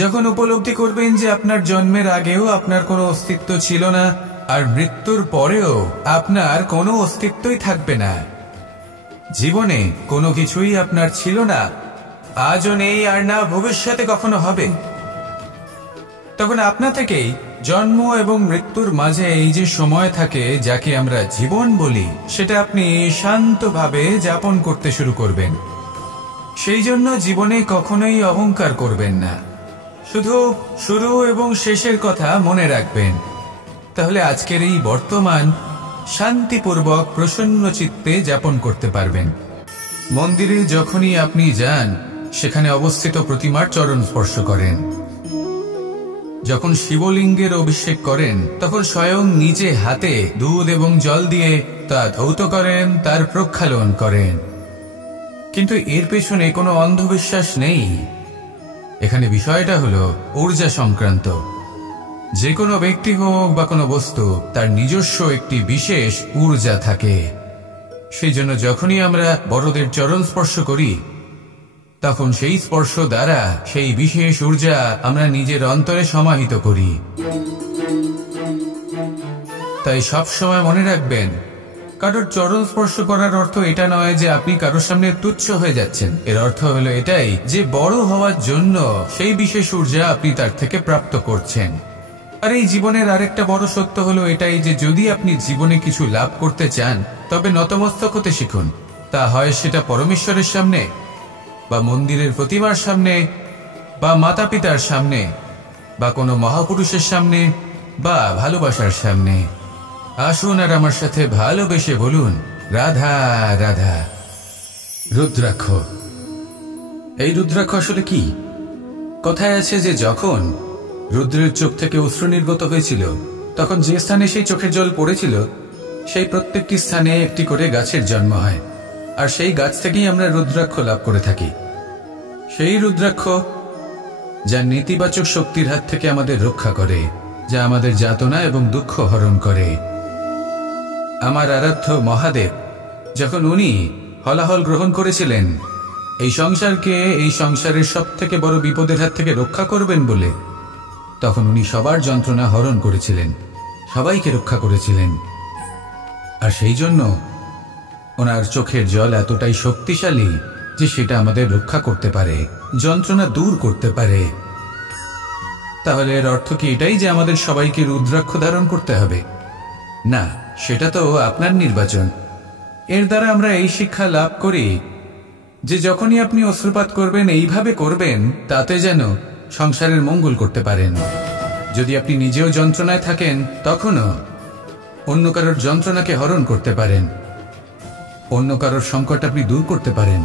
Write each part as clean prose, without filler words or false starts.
যখন উপলব্ধি করবেন যে আপনার জন্মের আগেও আপনার কোনো অস্তিত্ব ছিল না, আর মৃত্যুর পরেও আপনার কোনো অস্তিত্বই থাকবে না, জীবনে কোনো কিছুই আপনার ছিল না, আজও নেই আর না ভবিষ্যতে কখনো হবে, তখন আপনা থেকেই জন্ম এবং মৃত্যুর মাঝে এই যে সময় থাকে যাকে আমরা জীবন বলি, সেটা আপনি শান্তভাবে যাপন করতে শুরু করবেন। সেই জন্য জীবনে কখনোই অহংকার করবেন না, শুধু শুরু এবং শেষের কথা মনে রাখবেন। তাহলে আজকের এই বর্তমান শান্তিপূর্বক প্রসন্ন চিত্তে যাপন করতে পারবেন। মন্দিরে যখনই আপনি যান, সেখানে অবস্থিত প্রতিমার চরণ স্পর্শ করেন। যখন শিবলিঙ্গের অভিষেক করেন, তখন স্বয়ং নিজে হাতে দুধ এবং জল দিয়ে তা ধৌত করেন, তার প্রক্ষালন করেন। কিন্তু এর পেছনে কোনো অন্ধবিশ্বাস নেই। এখানে বিষয়টা হলো ঊর্জা সংক্রান্ত। যে কোনো ব্যক্তি হোক বা কোনো বস্তু, তার নিজস্ব একটি বিশেষ ঊর্জা থাকে। সেই জন্য যখনই আমরা বড়দের চরণ স্পর্শ করি, তখন সেই স্পর্শ দ্বারা সেই বিশেষ ঊর্জা আমরা নিজের অন্তরে সমাহিত করি। তাই সব সময় মনে রাখবেন, কারোর চরণ স্পর্শ করার অর্থ এটা নয় যে আপনি কারোর সামনে তুচ্ছ হয়ে যাচ্ছেন। এর অর্থ হলো এটাই যে বড় হওয়ার জন্য সেই বিশেষ ঊর্জা আপনি তার থেকে প্রাপ্ত করছেন। আর এই জীবনের আরেকটা বড় সত্য হলো এটাই যে যদি আপনি জীবনে কিছু লাভ করতে চান, তবে নতমস্তক হতে শিখুন। তা হয় সেটা পরমেশ্বরের সামনে, বা মন্দিরের প্রতিমার সামনে, বা মাতা পিতার সামনে, বা কোনো মহাপুরুষের সামনে, বা ভালোবাসার সামনে। আসুন আর আমার সাথে ভালোবেসে বলুন, রাধা রাধা। রুদ্রাক্ষ। এই রুদ্রাক্ষ আসলে কি? কথায় আছে যে যখন রুদ্রের চোখ থেকে অশ্রু নির্গত হয়েছিল, তখন যে স্থানে সেই চোখের জল পড়েছিল, সেই প্রত্যেকটি স্থানে একটি করে গাছের জন্ম হয়। আর সেই গাছ থেকেই আমরা রুদ্রাক্ষ লাভ করে থাকি। সেই রুদ্রাক্ষ যা নেতিবাচক শক্তির হাত থেকে আমাদের রক্ষা করে, যা আমাদের যাতনা এবং দুঃখ হরণ করে। আমার আরাধ্য মহাদেব যখন উনি হলাহল গ্রহণ করেছিলেন এই সংসারকে, এই সংসারের সব থেকে বড় বিপদের হাত থেকে রক্ষা করবেন বলে, তখন উনি সবার যন্ত্রণা হরণ করেছিলেন, সবাইকে রক্ষা করেছিলেন। আর সেই জন্য ওনার চোখের জল এতটাই শক্তিশালী যে সেটা আমাদের রক্ষা করতে পারে, যন্ত্রণা দূর করতে পারে। তাহলে এর অর্থ কি এটাই যে আমাদের সবাইকে রুদ্রাক্ষ ধারণ করতে হবে? না, সেটা তো আপনার নির্বাচন। এর দ্বারা আমরা এই শিক্ষা লাভ করি যে যখনই আপনি অশ্রুপাত করবেন, এইভাবে করবেন তাতে যেন সংসারের মঙ্গল করতে পারেন। যদি আপনি নিজেও যন্ত্রণায় থাকেন, তখনও অন্য কারোর যন্ত্রণাকে হরণ করতে পারেন, অন্য কারোর সংকট আপনি দূর করতে পারেন,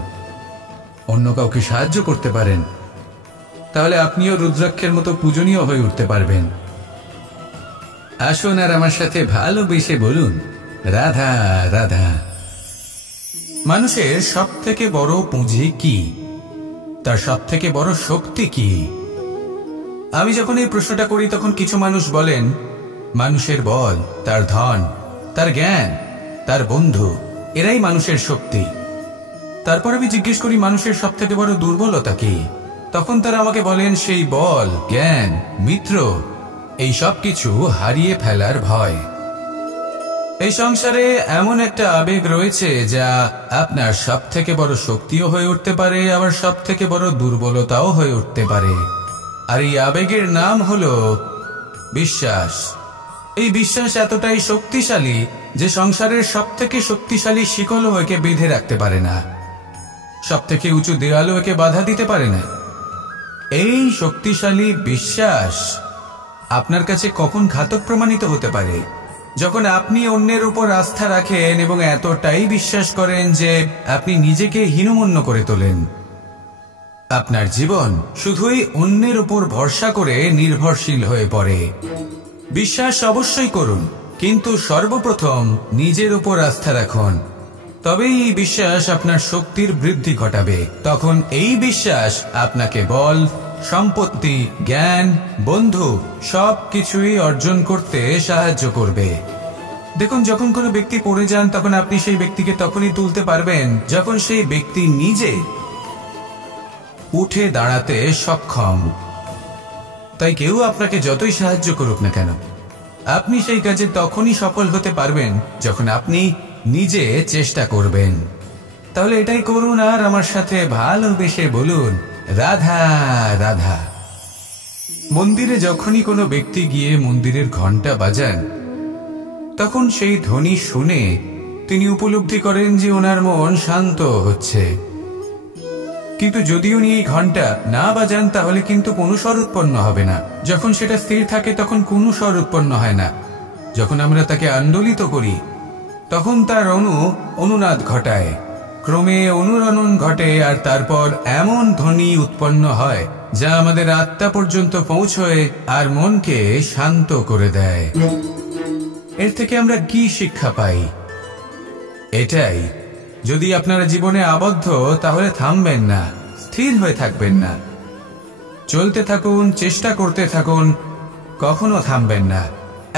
অন্য কাউকে সাহায্য করতে পারেন। তাহলে আপনিও রুদ্রাক্ষের মতো পূজনীয় হয়ে উঠতে পারবেন। আসুন আর আমার সাথে ভালোবেসে বলুন, রাধা রাধা। মানুষের সব থেকে বড় পুঁজি কি? তার সব থেকে বড় শক্তি কি? আমি যখন এই প্রশ্নটা করি, তখন কিছু মানুষ বলেন মানুষের বল, তার ধন, তার জ্ঞান, তার বন্ধু, এরাই মানুষের শক্তি। তারপর আমি জিজ্ঞেস করি মানুষের সব থেকে বড় দুর্বলতা কি? তখন তারা আমাকে বলেন সেই বল, জ্ঞান, মিত্র, এই সব কিছু হারিয়ে ফেলার ভয়। এই সংসারে এমন একটা আবেগ রয়েছে যা আপনার সব থেকে বড় শক্তিও হয়ে উঠতে পারে, আবার সব থেকে বড় দুর্বলতাও হয়ে উঠতে পারে। আর এই আবেগের নাম হলো বিশ্বাস। এই বিশ্বাস এতটাই শক্তিশালী যে সংসারের সব থেকে শক্তিশালী শিকলও একে বেঁধে রাখতে পারে না, সব থেকে উঁচু দেয়ালও একে বাধা দিতে পারে না। এই শক্তিশালী বিশ্বাস আপনার কাছে কখন ঘাতক প্রমাণিত হতে পারে? যখন আপনি অন্যের উপর আস্থা রাখেন এবং এতটাই বিশ্বাস করেন যে আপনি নিজেকে হীনমন্য করে তোলেন। আপনার জীবন শুধুই অন্যের উপর ভরসা করে নির্ভরশীল হয়ে পড়ে। বিশ্বাস অবশ্যই করুন, কিন্তু সর্বপ্রথম নিজের উপর আস্থা রাখুন। তবেই এই বিশ্বাস আপনার শক্তির বৃদ্ধি ঘটাবে। তখন এই বিশ্বাস আপনাকে বল, সম্পত্তি, জ্ঞান, বন্ধু সব কিছুই অর্জন করতে সাহায্য করবে। দেখুন, যখন কোনো ব্যক্তি পড়ে যান, তখন আপনি সেই ব্যক্তিকে তখনই তুলতে পারবেন যখন সেই ব্যক্তি নিজে উঠে দাঁড়াতে সক্ষম। তাই কেউ আপনাকে যতই সাহায্য করুক না কেন, আপনি সেই কাজে তখনই সফল হতে পারবেন যখন আপনি নিজে চেষ্টা করবেন। তাহলে এটাই করুন আর আমার সাথে ভালোবেসে বলুন, রাধা রাধা। মন্দিরে যখনই কোনো ব্যক্তি গিয়ে মন্দিরের ঘন্টা বাজান, তখন সেই ধ্বনি শুনে তিনি উপলব্ধি করেন যে ওনার মন শান্ত হচ্ছে। কিন্তু যদি উনি এই ঘন্টা না বাজান তাহলে কিন্তু কোনো স্বর উৎপন্ন হবে না। যখন সেটা স্থির থাকে তখন কোনো স্বর উৎপন্ন হয় না। যখন আমরা তাকে আন্দোলিত করি তখন তার অনুনাদ ঘটায়, ক্রমে অনুরণন ঘটে, আর তারপর এমন ধ্বনি উৎপন্ন হয় যা আমাদের আত্মা পর্যন্ত পৌঁছয় আর মনকে শান্ত করে দেয়। এর থেকে আমরা কি শিক্ষা পাই? এটাই, যদি আপনারা জীবনে আবদ্ধ তাহলে থামবেন না, স্থির হয়ে থাকবেন না, চলতে থাকুন, চেষ্টা করতে থাকুন, কখনো থামবেন না।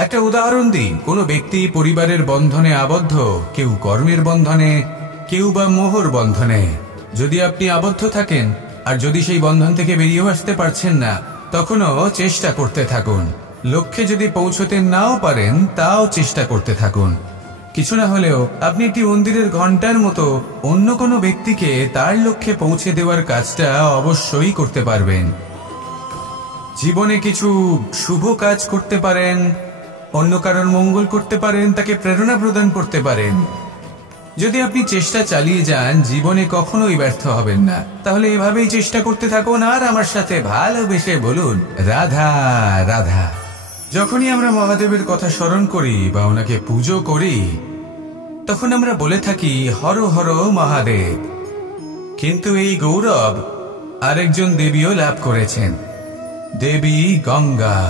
একটা উদাহরণ দিই, কোনো ব্যক্তি পরিবারের বন্ধনে আবদ্ধ, কেউ কর্মের বন্ধনে, কেউ বা মোহর বন্ধনে। যদি আপনি আবদ্ধ থাকেন আর যদি সেই বন্ধন থেকে বেরিয়েও আসতে পারছেন না, তখনও চেষ্টা করতে থাকুন। লক্ষ্যে যদি পৌঁছতে নাও পারেন তাও চেষ্টা করতে থাকুন। কিছু না হলেও আপনি একটি মন্দিরের ঘন্টার মতো অন্য কোনো ব্যক্তিকে তার লক্ষ্যে পৌঁছে দেওয়ার কাজটা অবশ্যই করতে পারবেন। জীবনে কিছু শুভ কাজ করতে পারেন, অন্য কারোর মঙ্গল করতে পারেন, তাকে প্রেরণা প্রদান করতে পারেন। যদি আপনি চেষ্টা চালিয়ে যান জীবনে কখনোই ব্যর্থ হবেন না। তাহলে এভাবেই চেষ্টা করতে থাকুন আর আমার সাথে ভালোবেসে বলুন, রাধা রাধা। যখনই আমরা মহাদেবের কথা স্মরণ করি বা ওনাকে পুজো করি তখন আমরা বলে থাকি হর হর মহাদেব। কিন্তু এই গৌরব আরেকজন দেবীও লাভ করেছেন, দেবী গঙ্গা।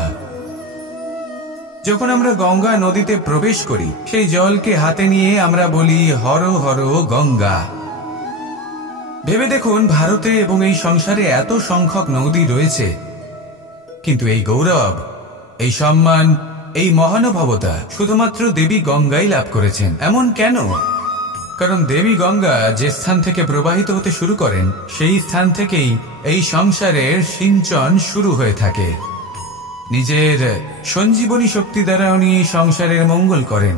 যখন আমরা গঙ্গা নদীতে প্রবেশ করি সেই জলকে হাতে নিয়ে আমরা বলি হর হর গঙ্গা। ভেবে দেখুন, ভারতে এবং এই সংসারে এত সংখ্যক নদী রয়েছে, কিন্তু এই গৌরব, এই সম্মান, এই মহানুভবতা শুধুমাত্র দেবী গঙ্গাই লাভ করেছেন। এমন কেন? কারণ দেবী গঙ্গা যে স্থান থেকে প্রবাহিত হতে শুরু করেন সেই স্থান থেকেই এই সংসারের সিঞ্চন শুরু হয়ে থাকে। নিজের সঞ্জীবনী শক্তি দ্বারা উনি সংসারের মঙ্গল করেন।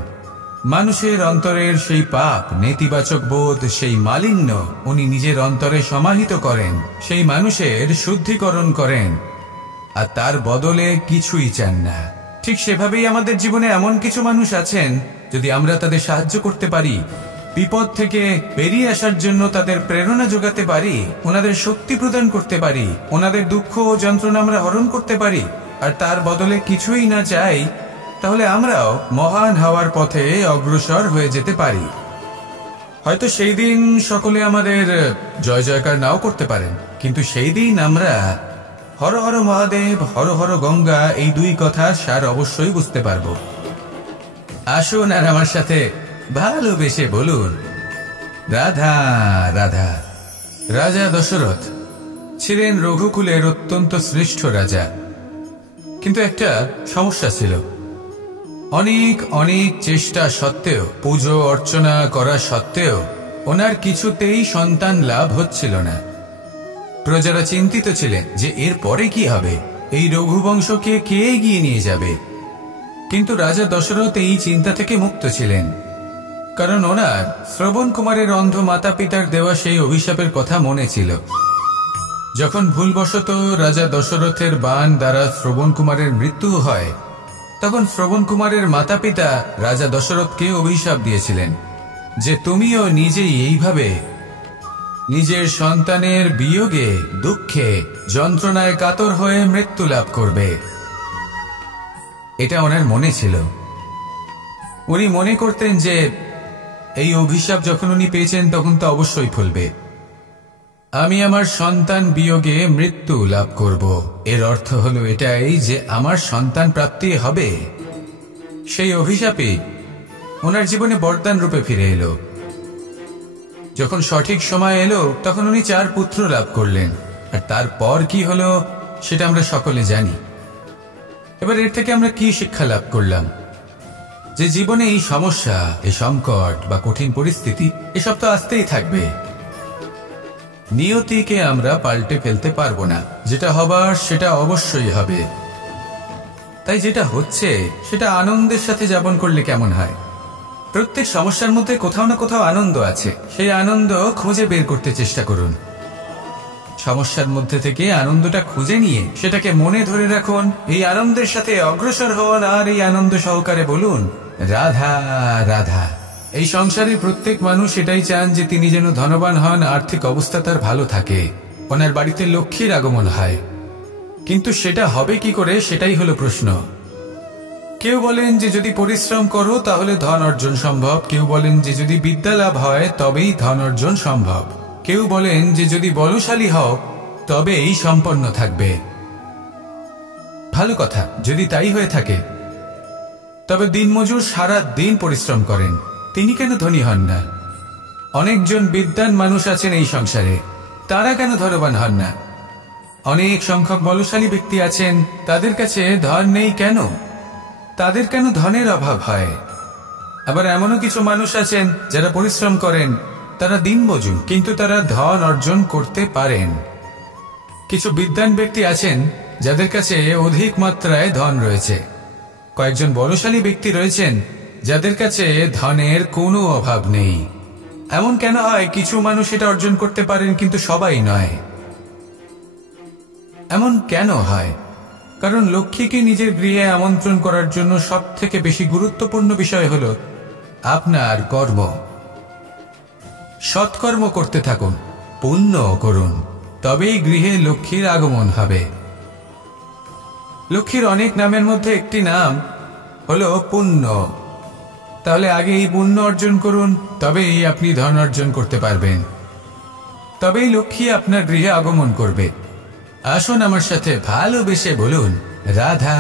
মানুষের অন্তরের সেই পাপ, নেতিবাচক বোধ, সেই মালিন্য উনি নিজের অন্তরে সমাহিত করেন, সেই মানুষের শুদ্ধিকরণ করেন, আর তার বদলে কিছুই চান না। ঠিক সেভাবেই আমাদের জীবনে এমন কিছু মানুষ আছেন, যদি আমরা তাদের সাহায্য করতে পারি, বিপদ থেকে বেরিয়ে আসার জন্য তাদের প্রেরণা যোগাতে পারি, ওনাদের শক্তি প্রদান করতে পারি, ওনাদের দুঃখ ও যন্ত্রণা আমরা হরণ করতে পারি, আর তার বদলে কিছুই না চাই, তাহলে আমরাও মহান হওয়ার পথে অগ্রসর হয়ে যেতে পারি। হয়তো সেই দিন সকলে আমাদের জয় জয়কার নাও করতে পারেন, কিন্তু সেই দিন আমরা হর হর মহাদেব, হর হর গঙ্গা এই দুই কথার সার অবশ্যই বুঝতে পারব। আসুন আর আমার সাথে ভালোবেসে বলুন, রাধা রাধা। রাজা দশরথ ছিলেন রঘুকুলের অত্যন্ত শ্রেষ্ঠ রাজা, কিন্তু একটা সমস্যা ছিল। অনেক অনেক চেষ্টা সত্ত্বেও, পুজো অর্চনা করা সত্ত্বেও ওনার কিছুতেই সন্তান লাভ হচ্ছিল না। প্রজারা চিন্তিত ছিলেন যে এর পরে কি হবে, এই রঘুবংশকে কে এগিয়ে নিয়ে যাবে। কিন্তু রাজা দশরথ এই চিন্তা থেকে মুক্ত ছিলেন, কারণ ওনার শ্রবণ কুমারের অন্ধ মাতা পিতার দেওয়া সেই অভিশাপের কথা মনে ছিল। যখন ভুলবশত রাজা দশরথের বাণ দ্বারা শ্রবণ কুমারের মৃত্যু হয়, তখন শ্রবণ কুমারের মাতা পিতা রাজা দশরথকে অভিশাপ দিয়েছিলেন যে তুমিও নিজেই এইভাবে নিজের সন্তানের বিয়োগে, দুঃখে, যন্ত্রণায় কাতর হয়ে মৃত্যু লাভ করবে। এটা ওনার মনে ছিল। উনি মনে করতেন যে এই অভিশাপ যখন উনি পেয়েছেন তখন তো অবশ্যই ফলবে। আমি আমার সন্তান বিয়োগে মৃত্যু লাভ করব, এর অর্থ হলো এটাই যে আমার সন্তান প্রাপ্তি হবে। সেই অভিশাপই ওনার জীবনে বরদান রূপে ফিরে এলো। যখন সঠিক সময় এলো তখন উনি 4 পুত্র লাভ করলেন, আর তারপর কি হলো সেটা আমরা সকলে জানি। এবার এর থেকে আমরা কি শিক্ষা লাভ করলাম? যে জীবনে এই সমস্যা, এই সংকট বা কঠিন পরিস্থিতি এসব তো আসতেই থাকবে। নিয়তিকে আমরা পাল্টে ফেলতে পারবো না, যেটা হবার সেটা অবশ্যই হবে। তাই যেটা হচ্ছে সেটা আনন্দের সাথে যাপন করলে কেমন হয়? প্রত্যেক সমস্যার মধ্যে কোথাও না কোথাও আনন্দ আছে, সেই আনন্দ খুঁজে বের করতে চেষ্টা করুন। সমস্যার মধ্যে থেকে আনন্দটা খুঁজে নিয়ে সেটাকে মনে ধরে রাখুন, এই আনন্দের সাথে অগ্রসর হন আর এই আনন্দ সহকারে বলুন, রাধা রাধা। এই সংসারে প্রত্যেক মানুষ এটাই চান যে তিনি যেন ধনবান হন, আর্থিক অবস্থা তার ভালো থাকে, ওনার বাড়িতে লক্ষ্মীর আগমন হয়। কিন্তু সেটা হবে কি করে, সেটাই হলো প্রশ্ন। কেউ বলেন যে যদি পরিশ্রম করো তাহলে ধন অর্জন সম্ভব, কেউ বলেন যে যদি বিদ্যা লাভ হয় তবেই ধন অর্জন সম্ভব, কেউ বলেন যে যদি বলশালী হও তবেই সম্পন্ন থাকবে। ভালো কথা, যদি তাই হয়ে থাকে তবে দিনমজুর সারা দিন পরিশ্রম করেন, তিনি কেন ধনী হন না? অনেকজন বিদ্বান মানুষ আছেন এই সংসারে, তারা কেন ধনবান হন না? অনেক সংখ্যক বলশালী ব্যক্তি আছেন, তাদের কাছে ধন নেই কেন? তাদের কেন ধনের অভাব হয়? আবার এমনও কিছু মানুষ আছেন যারা পরিশ্রম করেন, তারা দিনমজুর, কিন্তু তারা ধন অর্জন করতে পারেন। কিছু বিদ্বান ব্যক্তি আছেন যাদের কাছে অধিক মাত্রায় ধন রয়েছে, কয়েকজন বলশালী ব্যক্তি রয়েছেন যাদের কাছে ধনের কোনো অভাব নেই। এমন কেন হয় কিছু মানুষ এটা অর্জন করতে পারেন কিন্তু সবাই নয়? এমন কেন হয়? কারণ লক্ষ্মীকে নিজের গৃহে আমন্ত্রণ করার জন্য সব থেকে বেশি গুরুত্বপূর্ণ বিষয় হল আপনার কর্ম। সৎকর্ম করতে থাকুন, পুণ্য করুন, তবেই গৃহে লক্ষ্মীর আগমন হবে। লক্ষ্মীর অনেক নামের মধ্যে একটি নাম হলো পুণ্য। তাহলে আগে এই পুণ্য অর্জন করুন, তবেই আপনি ধন অর্জন করতে পারবেন, তবেই লক্ষ্মী আপনার গৃহে আগমন করবে। আসুন আমার সাথে ভালোবেসে বলুন, রাধা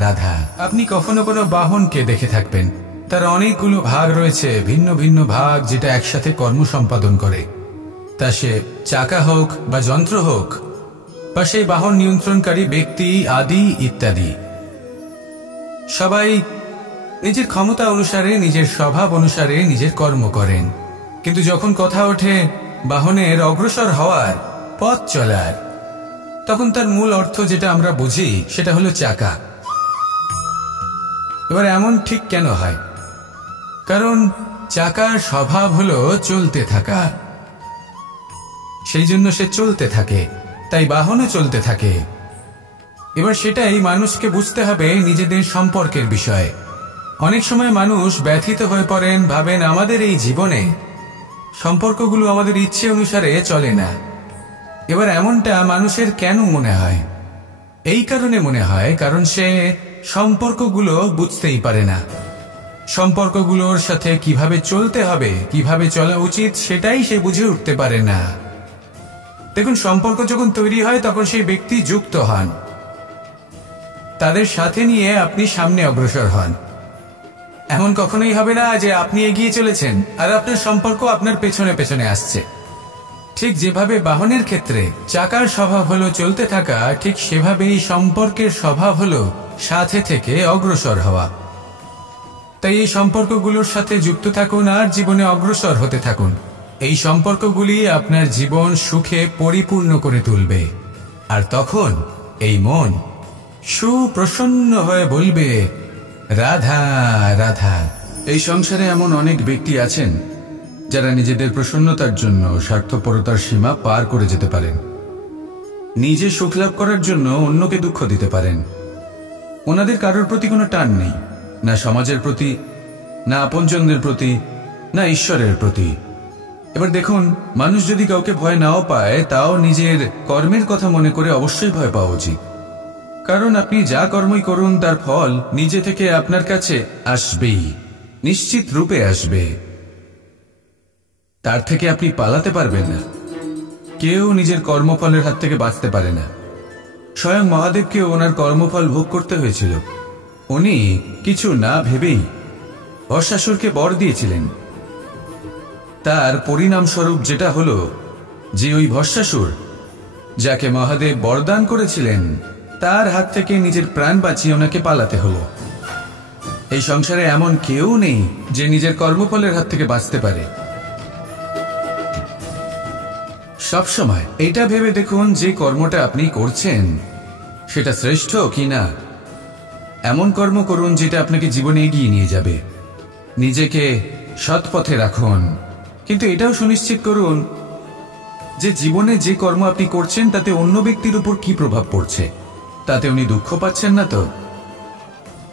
রাধা। আপনি কখনো কোনো বাহনকে দেখে থাকবেন, তার অনেকগুলো ভাগ রয়েছে, ভিন্ন ভিন্ন ভাগ, যেটা একসাথে কর্ম সম্পাদন করে। তা সে চাকা হোক বা যন্ত্র হোক, বা সেই বাহন নিয়ন্ত্রণকারী ব্যক্তি আদি ইত্যাদি। সবাই নিজের ক্ষমতা অনুসারে, নিজের স্বভাব অনুসারে নিজের কর্ম করেন। কিন্তু যখন কথা ওঠে বাহনের অগ্রসর হওয়ার, পথ চলার, তখন তার মূল অর্থ যেটা আমরা বুঝি সেটা হলো চাকা। এবার এমন ঠিক কেন হয়? কারণ চাকার স্বভাব হলো চলতে থাকা, সেই জন্য সে চলতে থাকে, তাই বাহনও চলতে থাকে। এবার সেটাই মানুষকে বুঝতে হবে নিজেদের সম্পর্কের বিষয়ে। অনেক সময় মানুষ ব্যথিত হয়ে পড়েন, ভাবেন আমাদের এই জীবনে সম্পর্কগুলো আমাদের ইচ্ছে অনুসারে চলে না। এবার এমনটা মানুষের কেন মনে হয়? এই কারণে মনে হয় কারণ সে সম্পর্কগুলো বুঝতেই পারে না। সম্পর্কগুলোর সাথে কিভাবে চলতে হবে, কিভাবে চলা উচিত, সেটাই সে বুঝে উঠতে পারে না। দেখুন, সম্পর্ক যখন তৈরি হয় তখন সেই ব্যক্তি যুক্ত হন, তাদের সাথে নিয়ে আপনি সামনে অগ্রসর হন। এমন কখনোই হবে না যে আপনি এগিয়ে চলেছেন আর আপনার সম্পর্ক আপনার পেছনে পেছনে আসছে। ঠিক যেভাবে বাহনের ক্ষেত্রে চাকার স্বভাব হলো চলতে থাকা, ঠিক সেভাবেই সম্পর্কের স্বভাব হলো সাথে থেকে অগ্রসর হওয়া। তাই এই সম্পর্কগুলোর সাথে যুক্ত থাকুন আর জীবনে অগ্রসর হতে থাকুন। এই সম্পর্কগুলি আপনার জীবন সুখে পরিপূর্ণ করে তুলবে। আর তখন এই মন সুপ্রসন্ন হয়ে বলবে, রাধা রাধা। এই সংসারে এমন অনেক ব্যক্তি আছেন যারা নিজেদের প্রসন্নতার জন্য স্বার্থপরতার সীমা পার করে যেতে পারেন। নিজে সুখ লাভ করার জন্য অন্যকে দুঃখ দিতে পারেন। ওনাদের কারোর প্রতি কোনো টান নেই, না সমাজের প্রতি, না আপনজনদের প্রতি, না ঈশ্বরের প্রতি। এবার দেখুন, মানুষ যদি কাউকে ভয় নাও পায়, তাও নিজের কর্মের কথা মনে করে অবশ্যই ভয় পাওয়া উচিত। কারণ আপনি যা কর্মই করুন তার ফল নিজে থেকে আপনার কাছে আসবেই, নিশ্চিত রূপে আসবে। তার থেকে আপনি পালাতে পারবেন না। কেউ নিজের কর্মফলের হাত থেকে বাঁচতে পারে না। স্বয়ং মহাদেবকে ওনার কর্মফল ভোগ করতে হয়েছিল। উনি কিছু না ভেবেই বর্ষাসুরকে বর দিয়েছিলেন। তার পরিণামস্বরূপ যেটা হলো যে ওই বর্ষাসুর, যাকে মহাদেব বরদান করেছিলেন, তার হাত থেকে নিজের প্রাণ বাঁচিয়ে ওনাকে পালাতে হলো। এই সংসারে এমন কেউ নেই যে নিজের কর্মফলের হাত থেকে বাঁচতে পারে। সবসময় এটা ভেবে দেখুন যে কর্মটা আপনি করছেন সেটা শ্রেষ্ঠ কি না। এমন কর্ম করুন যেটা আপনাকে জীবনে এগিয়ে নিয়ে যাবে। নিজেকে সৎ পথে রাখুন, কিন্তু এটাও সুনিশ্চিত করুন যে জীবনে যে কর্ম আপনি করছেন তাতে অন্য ব্যক্তির উপর কি প্রভাব পড়ছে, তাতে উনি দুঃখ পাচ্ছেন না তো।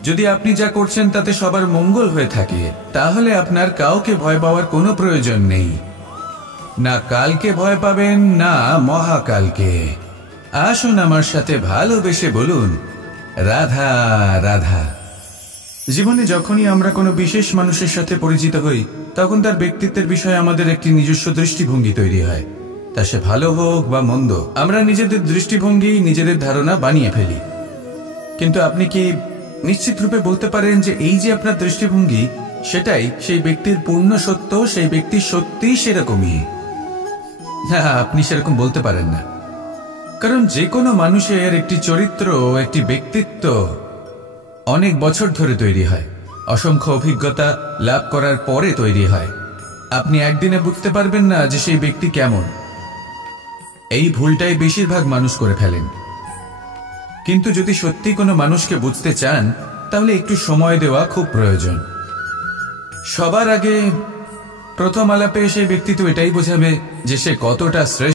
যদি আপনি যা করছেন তাতে সবার মঙ্গল হয়ে থাকে, তাহলে আপনার কাউকে ভয় পাওয়ার কোনো প্রয়োজন নেই। না কালকে ভয় পাবেন, না মহাকালকে। আসুন আমার সাথে ভালোবেসে বলুন, রাধা রাধা। জীবনে যখনই আমরা কোনো বিশেষ মানুষের সাথে পরিচিত হই, তখন তার ব্যক্তিত্বের বিষয়ে আমাদের একটি নিজস্ব দৃষ্টিভঙ্গি তৈরি হয়। তা সে ভালো হোক বা মন্দ, আমরা নিজেদের দৃষ্টিভঙ্গি, নিজেদের ধারণা বানিয়ে ফেলি। কিন্তু আপনি কি নিশ্চিত রূপে বলতে পারেন যে এই যে আপনার দৃষ্টিভঙ্গি, সেটাই সেই ব্যক্তির পূর্ণ সত্য, সেই ব্যক্তি সত্যিই সেরকমই? না, আপনি সেরকম বলতে পারেন না। কারণ যে কোনো মানুষের একটি চরিত্র, একটি ব্যক্তিত্ব অনেক বছর ধরে তৈরি হয়, অসংখ্য অভিজ্ঞতা লাভ করার পরে তৈরি হয়। আপনি একদিনে বুঝতে পারবেন না যে সেই ব্যক্তি কেমন। এই ভুলটাই বেশিরভাগ মানুষ করে ফেলেন। কিন্তু যদি সত্যি কোনো মানুষকে বুঝতে চান, তাহলে একটু সময় দেওয়া খুব প্রয়োজন। সবার আগে প্রথম আলাপে সেই ব্যক্তি তো এটাই বোঝাবে যে সে কতটা শ্রেষ্ঠ।